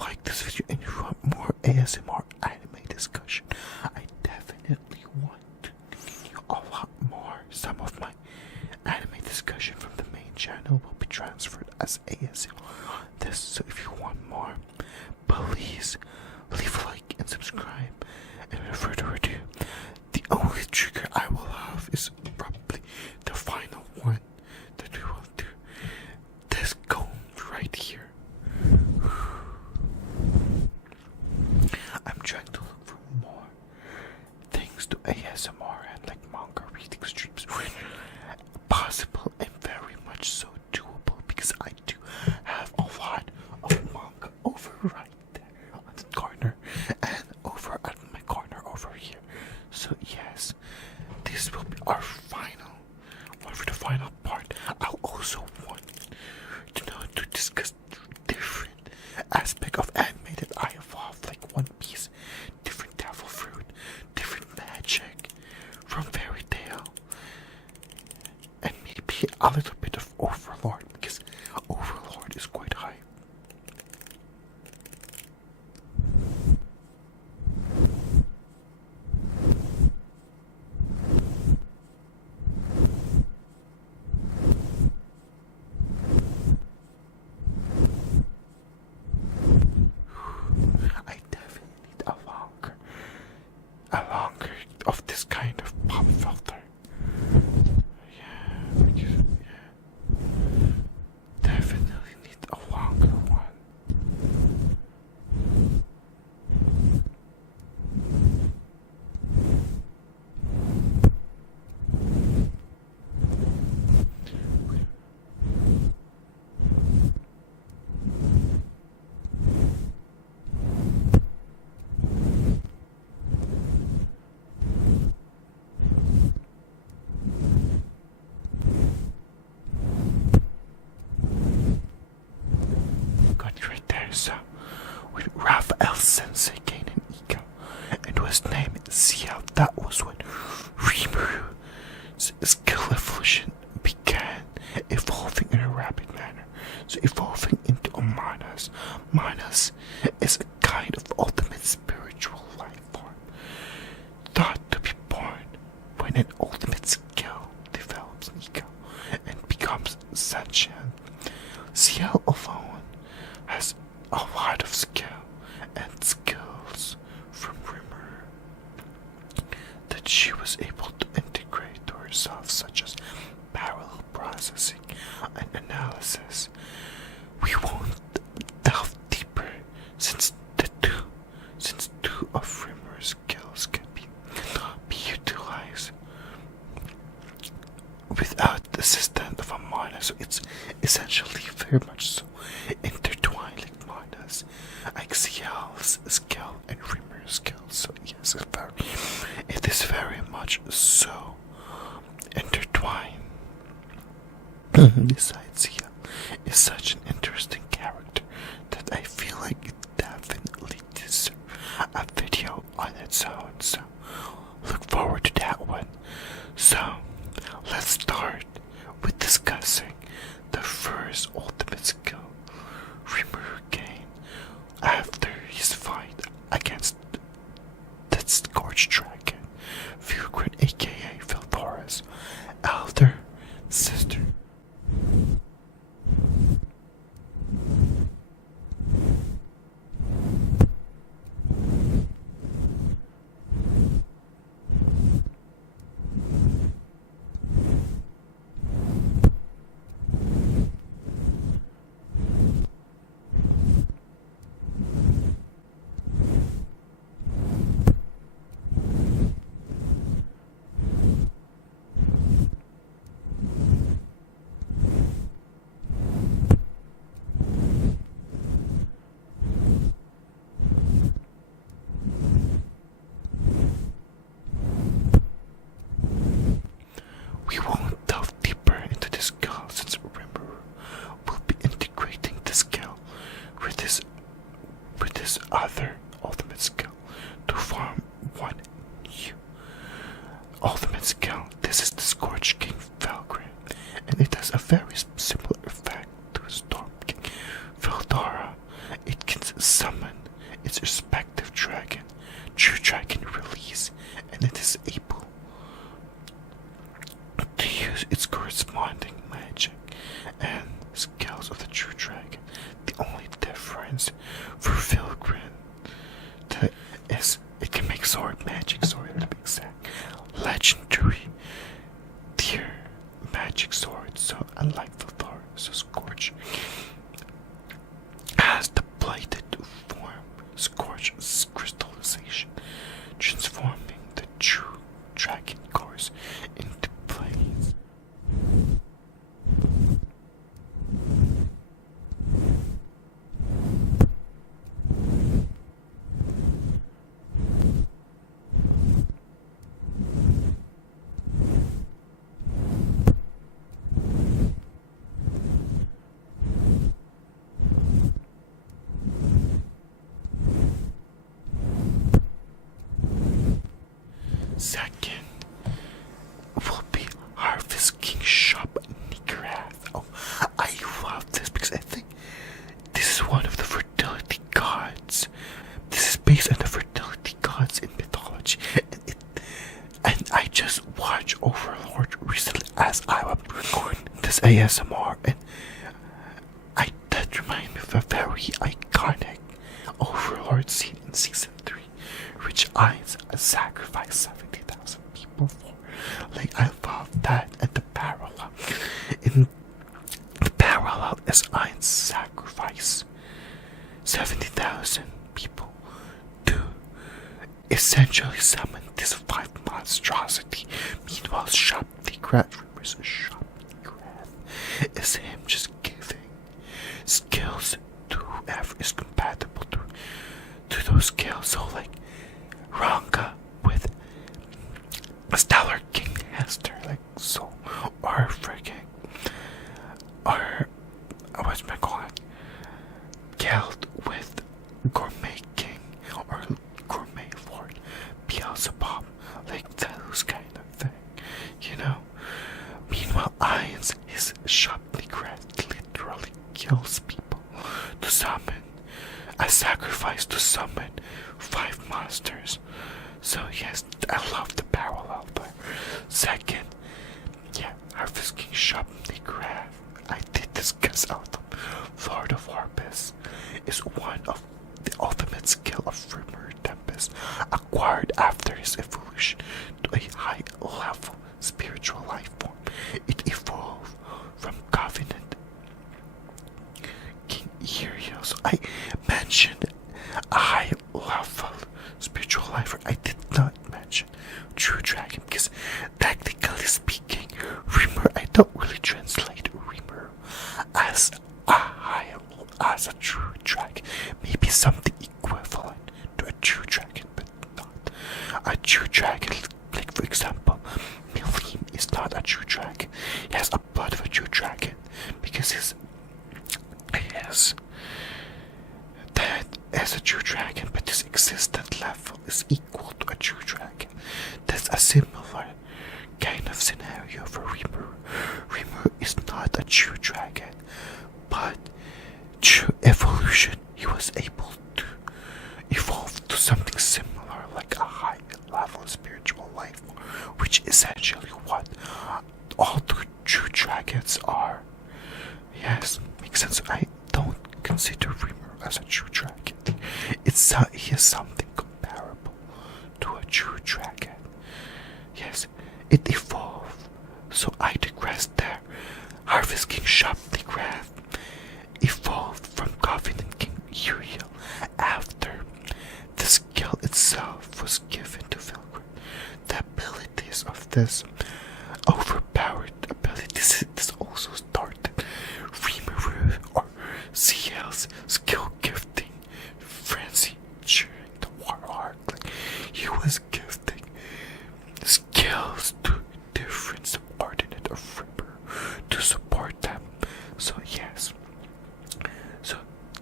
like this video and you want more ASMR anime discussion, I definitely want a lot more. Some of my anime discussion from the main channel will be transferred as ASMR. So if you want more, please leave a like and subscribe. And without further ado, the only trigger I will have is probably the final one that we will do. This comb right here. I'm trying to look for more things to ASMR and like manga reading streams when possible and very much so doable, because I do have a lot of manga over right there on the corner and over at my corner over here. So yes, this will be our final one for the final part. I'll also want to know to discuss different aspect of anime that I evolved, like One Piece, different devil fruit, different magic from Fairy Tail, and maybe a little bit of Overlord, because Overlord is quite high. I definitely need a longer of this kind of pop filter. Yeah, definitely need a longer one. Got right there, so with Raphael Sensei gaining ego, and his name is Ciel. That was when Rimuru'S skill evolution began, evolving in a rapid manner. So evolving into a Manas. Manas is a kind of ultimate spiritual life form, thought to be born when an ultimate skill develops an ego and becomes sentient. Ciel alone has a lot of skill and skills from Rimuru that she was able to integrate to herself, such as parallel processing and analysis. We won't delve deeper since two of Rimur's skills can be utilized without the assistance of a mana, so it's essentially very much so intertwined like manas, like Ciel's skill and Rimur's skill. So yes, it is very much so intertwined. Besides, Ciel is such an interesting character that I feel like it definitely deserves a video on its own. So look forward to that one. So let's start with discussing the first ultimate skill Rimuru gained after his fight against that scorched dragon, Vilgrin, aka Vildora's elder sister. We won't delve deeper into this skill since Rimuru will be integrating the skill with this other ultimate skill to form one new ultimate skill. This is the Scorch King Valgrim, and it has a very similar effect to Storm King Veldora. It can cards for Vilgrin. It can make sword, magic sword to be exact. Legendary tier magic sword, so unlike the Thor, so Scorch has the blighted form, Scorch crystallization, transforming the true dragon course into blaze. Second will be Harvest King Shop Nigrath. Oh, I love this because I think this is one of the fertility gods. This is based on the fertility gods in mythology. And I just watched Overlord recently as I was recording this ASMR, and that reminded me of a very iconic Overlord scene in season 3, which I sacrificed 70,000 people for. Like, I love that. And the parallel is I sacrifice 70,000 people to essentially summon this 5 monstrosity. Meanwhile, Rimuru'S is him just giving skills to whoever is compatible to those skills. So like Ranga with Stellar King Hester, like so, or freaking, or what's my calling? Geld with Gourmet King or Gourmet Lord Beelzebub, like those kind of thing, you know. Meanwhile, Ions, his Shoply Craft literally kills people to summon a sacrifice to summon 5 monsters. So yes, I love the parallel there. Second, Harvest King Shop Nigrath. I did discuss out Lord of Harpist is one of the ultimate skill of Rimuru'S Tempest, acquired after his evolution to a high level spiritual life form. It evolved from Covenant King Uriel. So I mentioned a high level spiritual life form. I did not mention True Dragon because technically speaking, Rimuru, I don't really translate Rimuru as a true dragon. Maybe something equivalent to a true dragon, but not a true dragon. Like for example, Milim is not a true dragon. He has a blood of a true dragon because his that as a true dragon, but his existent level is equal to a true dragon. That's a similar kind of scenario for Rimuru. Rimuru is not a true dragon, but through evolution he was able to evolve to something similar, like a high level spiritual life, which is essentially what all the true dragons are. Yes, makes sense. I don't consider Rimuru as a true dragon. He is something comparable to a true dragon. Yes, it evolved. So I digress there. Harvest King Shop Nigrath evolved from Covenant King Uriel after the skill itself was given to Vilgrin. The abilities of this overpowered abilities, this also started Rimuru or CL's skill gifting frenzy during the war arc. Like, he was gifting skills to different subordinate of Rimuru to support them. So yes. So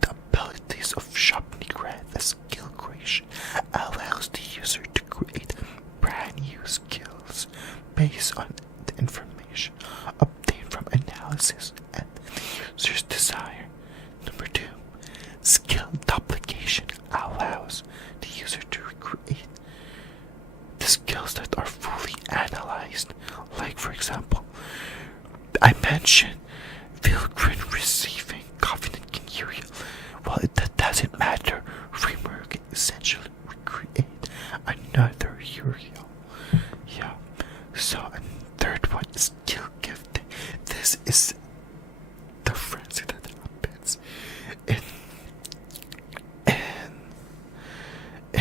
the abilities of Shop Nigrath as skill creation allows the user to create brand new skills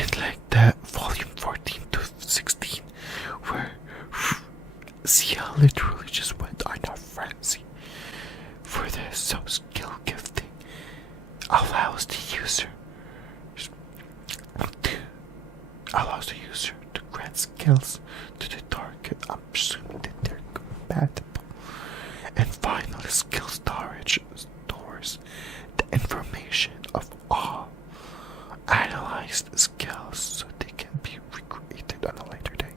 And like that, volume 14 to 16, where Sia literally just went on a frenzy for this. So skill gifting allows the user to grant skills to the target. I'm assuming that they're compatible. And finally, skill storage stores the information of all analyzed skills so they can be recreated on a later day.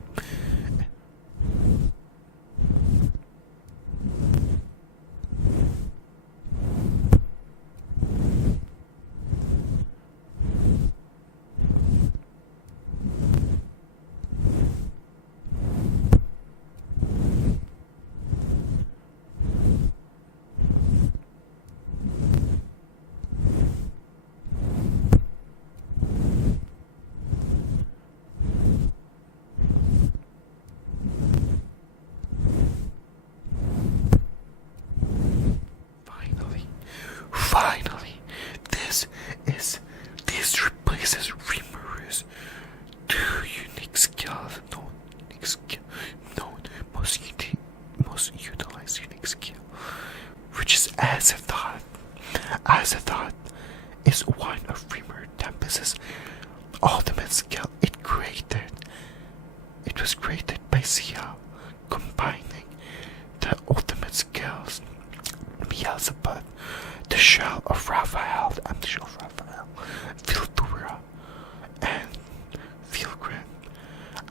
Finally, this replaces Rimuru'S two unique skills, known most utilized unique skill, which is as a thought. As a thought is one of Rimuru Tempest's ultimate skill. It was created by Sia, combining the ultimate skills Beelzebub, the shell of Raphael, Tensura, and Filgrim.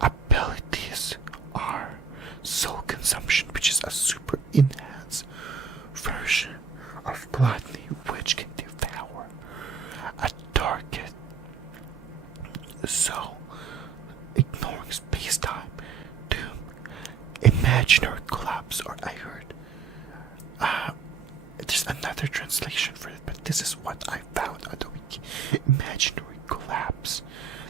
Abilities are Soul Consumption, which is a super enhanced version of Gluttony, which can devour a target. So, ignoring space-time, Doom, Imaginary Collapse, or I heard there's another translation for it, but this is what I found on the wiki. Imaginary Collapse,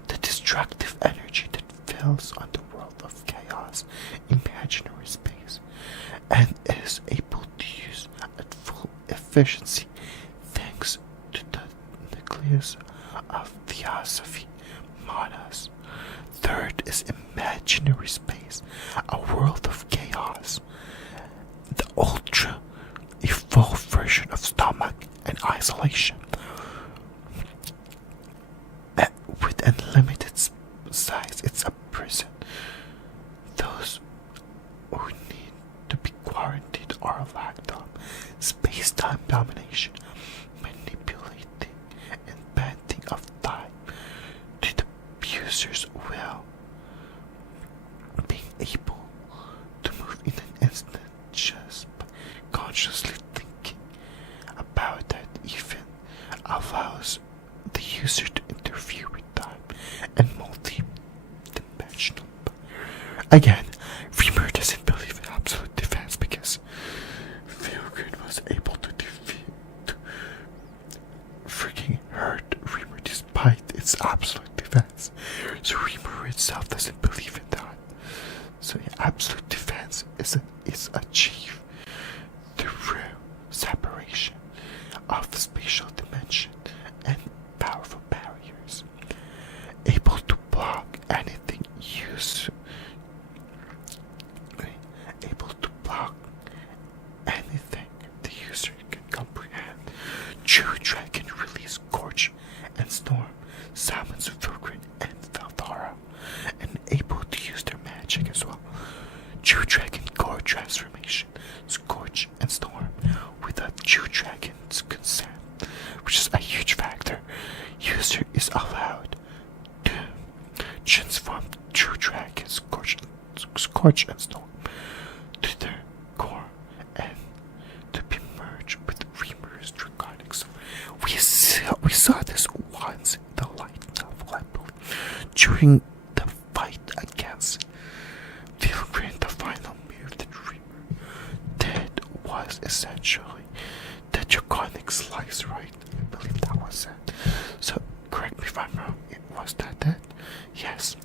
the destructive energy that fills on the world of chaos, imaginary space, and is able to use at full efficiency thanks to the nucleus of Theosophy, Manas. Third is Imaginary Space, a world of chaos, the ultra evolved version of Stomach and Isolation. With unlimited size, it's a prison. Those who need to be quarantined are locked up. Space-time domination, manipulating and bending of time to the user's will, being able to move in an instant just by consciously thinking about that even allows the user to interfere with time and multi-dimensional. Again, Rimuru doesn't believe in absolute defense because Filgrim was able to freaking hurt Rimuru despite its absolute defense. So Rimuru itself doesn't believe in that. So yeah, absolute defense is achieved through separation of the spatial dimension and powerful barriers, able to block anything the user can comprehend. True Dragon release Scorch and Storm, summons Fulgrim and Valdara, and able to use their magic as well. True Dragon Core Transformation, Scorch and Storm, without True Dragon's consent, which is a huge factor. User is allowed to transform True Dragon Scorch and Storm to their core and to be merged with Rimuru'S Draconic Sword. We saw this once in the light novel, I believe, during the fight against Filgrim. The final move that Rimuru did was essentially the Draconic Slice, right? I believe that was it. So correct me if I'm wrong. Was that it? Yes.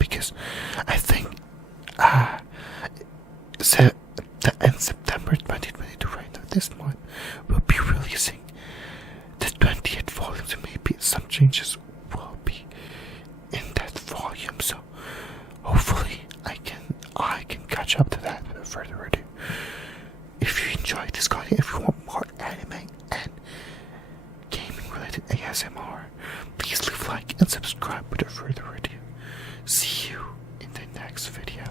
because I think so that in September 2022, right now this month, we'll be releasing the 20th volume, so maybe some changes will be in that volume, so hopefully I can catch up to that without further ado. If you enjoyed this content, if you want more anime and gaming related ASMR, please leave a like and subscribe without further ado. See you in the next video.